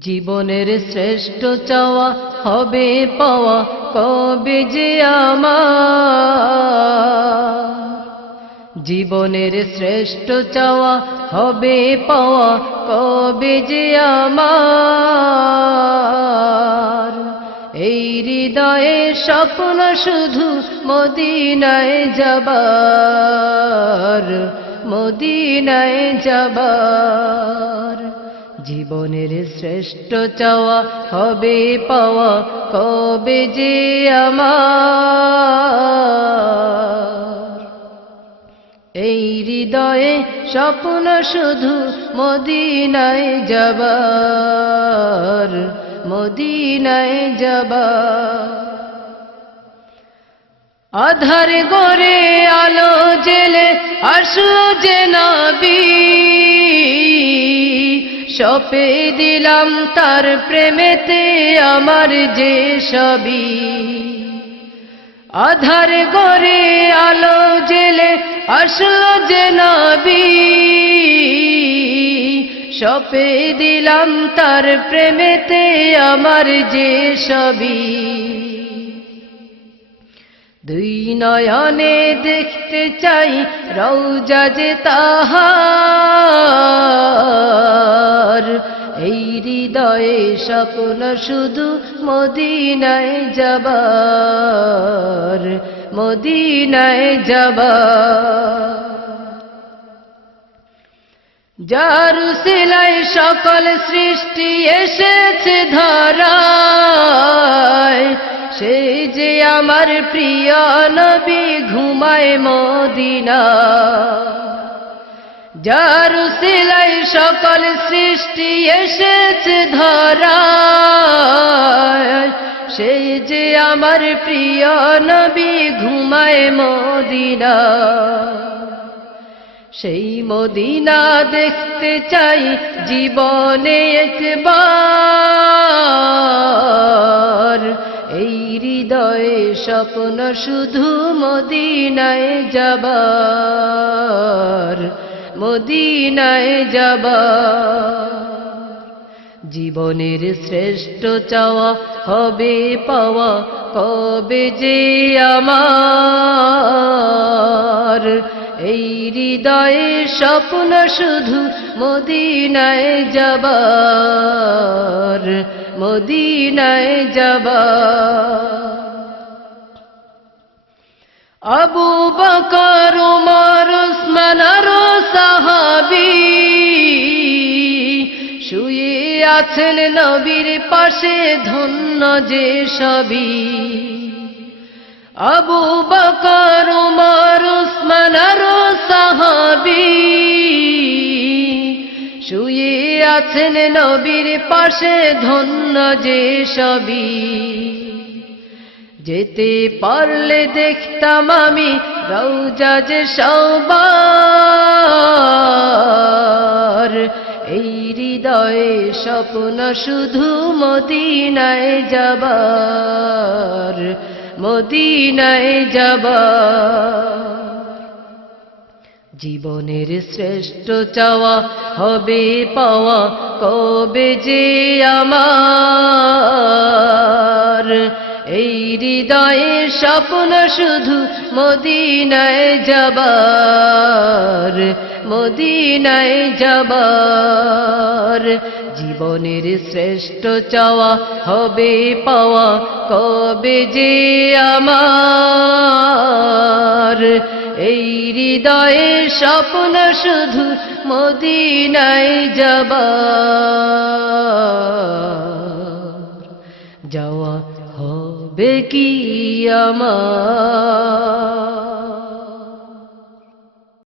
জীবনের শ্রেষ্ঠ চাওয়া হবে পাওয়া, কবে যে আমার? জীবনের শ্রেষ্ঠ চাওয়া হবে পাওয়া, কবে যে আমার? এই হৃদয়ে স্বপ্ন শুধু মদিনায় যাবার মদিনায় যাবার। জীবনের শ্রেষ্ঠ চাওয়া হবে পাওয়া কবে যে আমার। এই হৃদয়ে স্বপ্ন শুধু মদিনায় যাবার মদিনায় যাবার। আধার গরে আলো জেলে আসলো যে নবী। সপে দিলাম তার প্রেমেতে আমার যে সবই। আধার গরে আলো জেলে আসলো যে নবী। সপে দিলাম তার প্রেমেতে আমার যে সবই। দুই নয়নে দেখতে চাই রৌজা যে তাহার। এই হৃদয়ে স্বপ্ন শুধু মদিনায় যাবার মদিনায় যাবার। যারু সিলাই সকল সৃষ্টি এসেছে আমার প্রিয় নবী ঘুমায় মদিনা। যারু সিলাই সকল সৃষ্টি এসেছে ধরায় সে যে আমার প্রিয় নবী ঘুমায় মদিনা। সেই মদিনা দেখতে চাই জীবনে একবার। এই হৃদয়ে স্বপ্ন শুধু মদিনায় যাবার মদিনায় যাবার। জীবনের শ্রেষ্ঠ চাওয়া হবে পাওয়া, কবে যে আমার। এই হৃদয়ে স্বপ্ন শুধু মদিনায় যাবার। মদিনায় যাবার আবু বকর, উমর, উসমান আরও সাহাবি শুয়ে আছেন নবীর পাশে ধন্য যে সবই। আবু বকর, উমর, উসমান আরও সাহাবি আছেন নবীর পাশে ধন্য যে সবই। যেতে পারলে দেখতাম আমি রৌজা যে সবার। এই হৃদয়ে স্বপ্ন শুধু মদিনায় যাবার মদিনায় যাবার। জীবনের শ্রেষ্ঠ চাওয়া হবে পাওয়া কবে যে আমার? এই হৃদয়ে স্বপ্ন শুধু মদিনায় যাবার মদিনায় যাবার। জীবনের শ্রেষ্ঠ চাওয়া হবে পাওয়া কবে যে আমার? এই হৃদয়ে স্বপ্ন শুধু মদিনায় যাবা। যাওয়া হবে কি আমার?